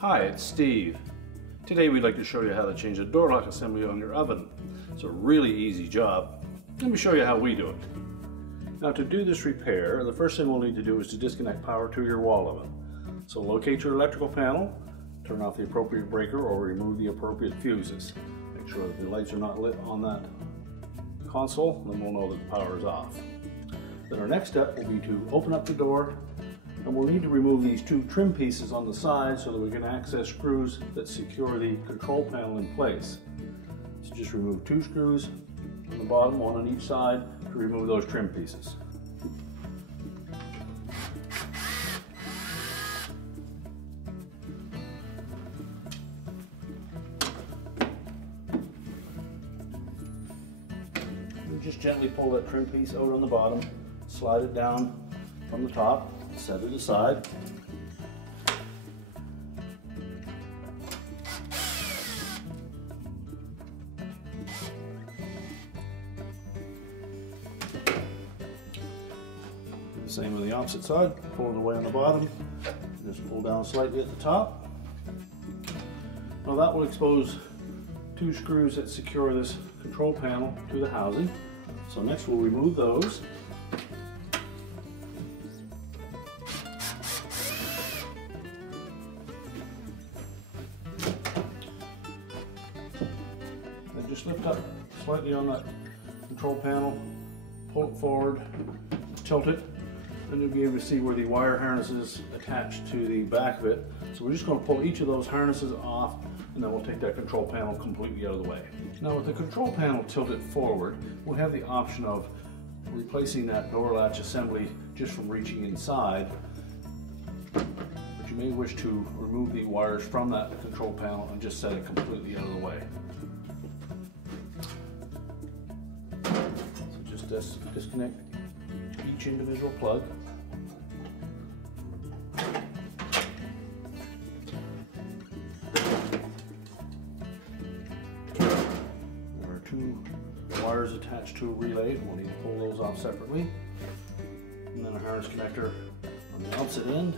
Hi, it's Steve. Today we'd like to show you how to change the door lock assembly on your oven. It's a really easy job. Let me show you how we do it. Now to do this repair, the first thing we'll need to do is to disconnect power to your wall oven. So locate your electrical panel, turn off the appropriate breaker or remove the appropriate fuses. Make sure that the lights are not lit on that console, then we'll know that the power is off. Then our next step will be to open up the door, and we'll need to remove these two trim pieces on the side so that we can access screws that secure the control panel in place. So just remove two screws on the bottom, one on each side, to remove those trim pieces. And just gently pull that trim piece out on the bottom, slide it down from the top, set it aside. The same on the opposite side, pull it away on the bottom, just pull down slightly at the top. Now that will expose two screws that secure this control panel to the housing. So next we'll remove those. Just lift up slightly on that control panel, pull it forward, tilt it, and you'll be able to see where the wire harness is attached to the back of it. So we're just going to pull each of those harnesses off, and then we'll take that control panel completely out of the way. Now with the control panel tilted forward, we'll have the option of replacing that door latch assembly just from reaching inside, but you may wish to remove the wires from that control panel and just set it completely out of the way. Disconnect each individual plug. There are two wires attached to a relay. We'll need to pull those off separately. And then a harness connector on the opposite end.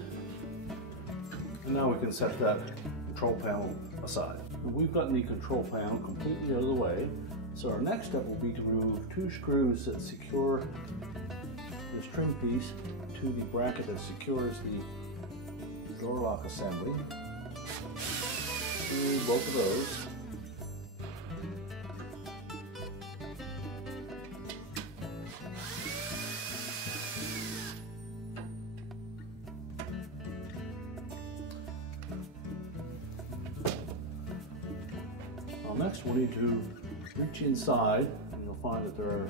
And now we can set that control panel aside. We've gotten the control panel completely out of the way. So our next step will be to remove two screws that secure this trim piece to the bracket that secures the door lock assembly. Remove both of those. Well, next we'll need to reach inside, and you'll find that there are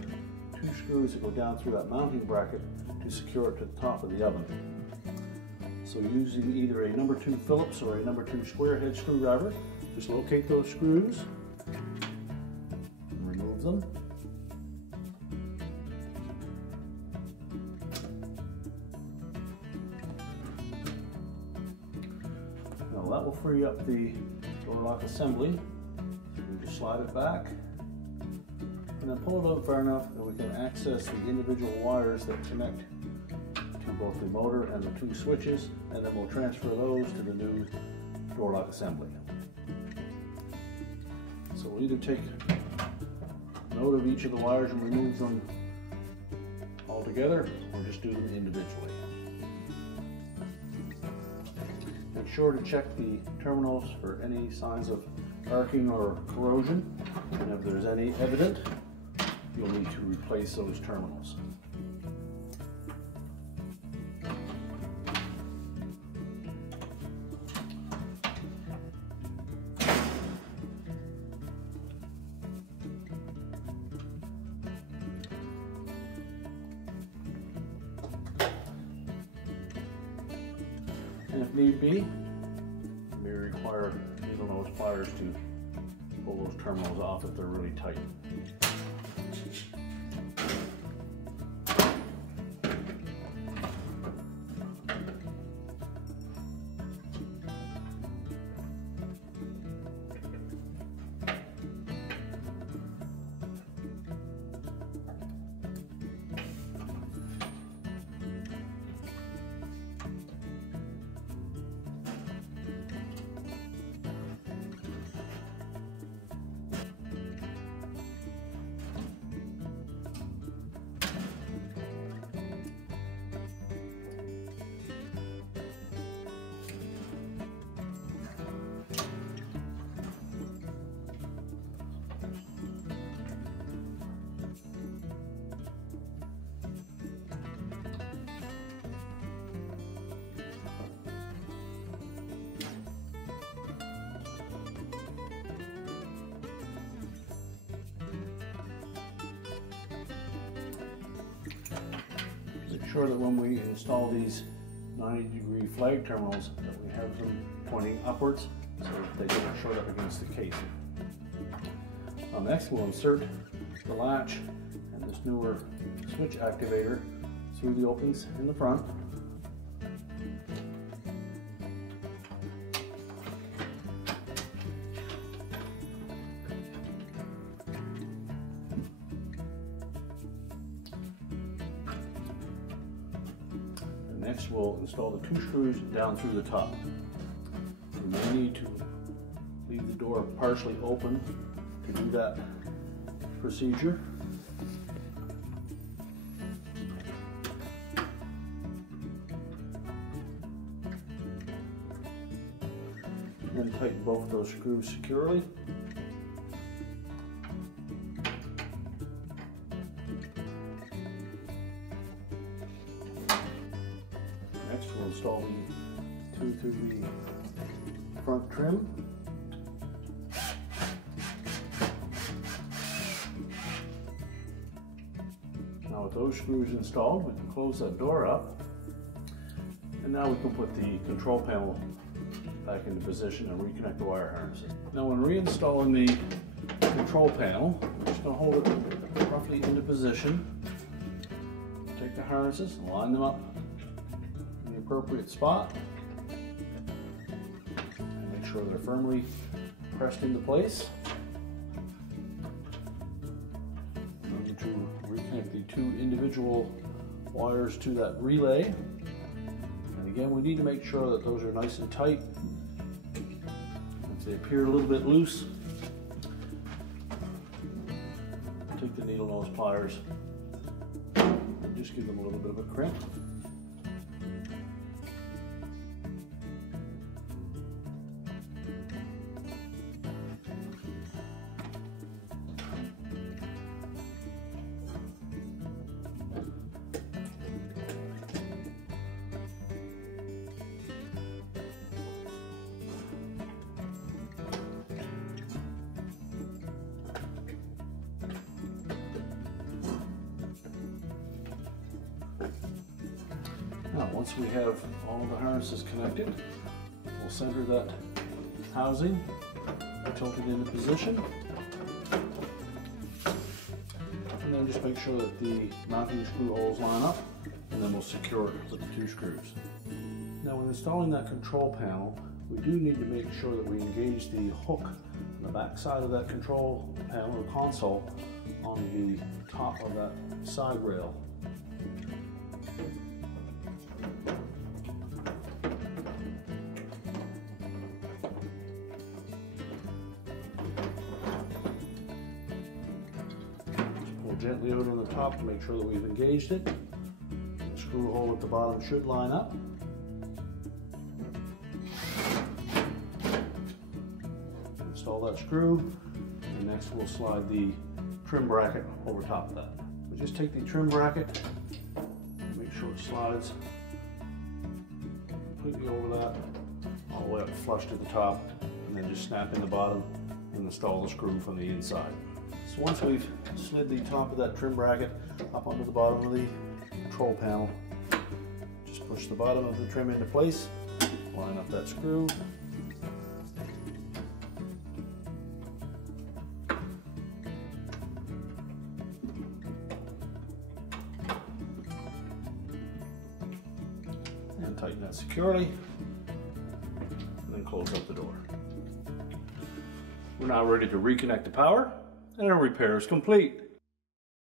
two screws that go down through that mounting bracket to secure it to the top of the oven. So using either a number 2 Phillips or a number 2 square head screwdriver, just locate those screws and remove them. Now that will free up the door lock assembly. We just slide it back and then pull it out far enough that we can access the individual wires that connect to both the motor and the two switches, and then we'll transfer those to the new door lock assembly. So we'll either take note of each of the wires and remove them all together, or just do them individually. Make sure to check the terminals for any signs of arcing or corrosion, and if there's any evident, you'll need to replace those terminals. And if need be, you may require needle nose pliers to pull those terminals off if they're really tight. sure that when we install these 90-degree flag terminals that we have them pointing upwards so that they don't short up against the casing. Next we'll insert the latch and this newer switch activator through the openings in the front. And next we'll install the 2 screws down through the top. We may need to leave the door partially open to do that procedure. And then tighten both of those screws securely. Next we'll install the 2 through the front trim. Now with those screws installed, we can close that door up, and now we can put the control panel back into position and reconnect the wire harnesses. Now when reinstalling the control panel, we're just going to hold it roughly into position, take the harnesses and line them up in the appropriate spot, and make sure they're firmly pressed into place. To reconnect the 2 individual wires to that relay. And again, we need to make sure that those are nice and tight. If they appear a little bit loose, take the needle nose pliers and just give them a little bit of a crimp. Now, once we have all the harnesses connected, we'll center that housing, tilt it into position, and then just make sure that the mounting screw holes line up, and then we'll secure it with the 2 screws. Now, when installing that control panel, we do need to make sure that we engage the hook on the back side of that control panel or console on the top of that side rail. Gently out on the top to make sure that we've engaged it. The screw hole at the bottom should line up. Install that screw, and next we'll slide the trim bracket over top of that. We just take the trim bracket and make sure it slides completely over that, all the way up flush to the top, and then just snap in the bottom and install the screw from the inside. So once we've slid the top of that trim bracket up onto the bottom of the control panel, just push the bottom of the trim into place, line up that screw, and tighten that securely, and then close up the door. We're now ready to reconnect the power, and our repair is complete.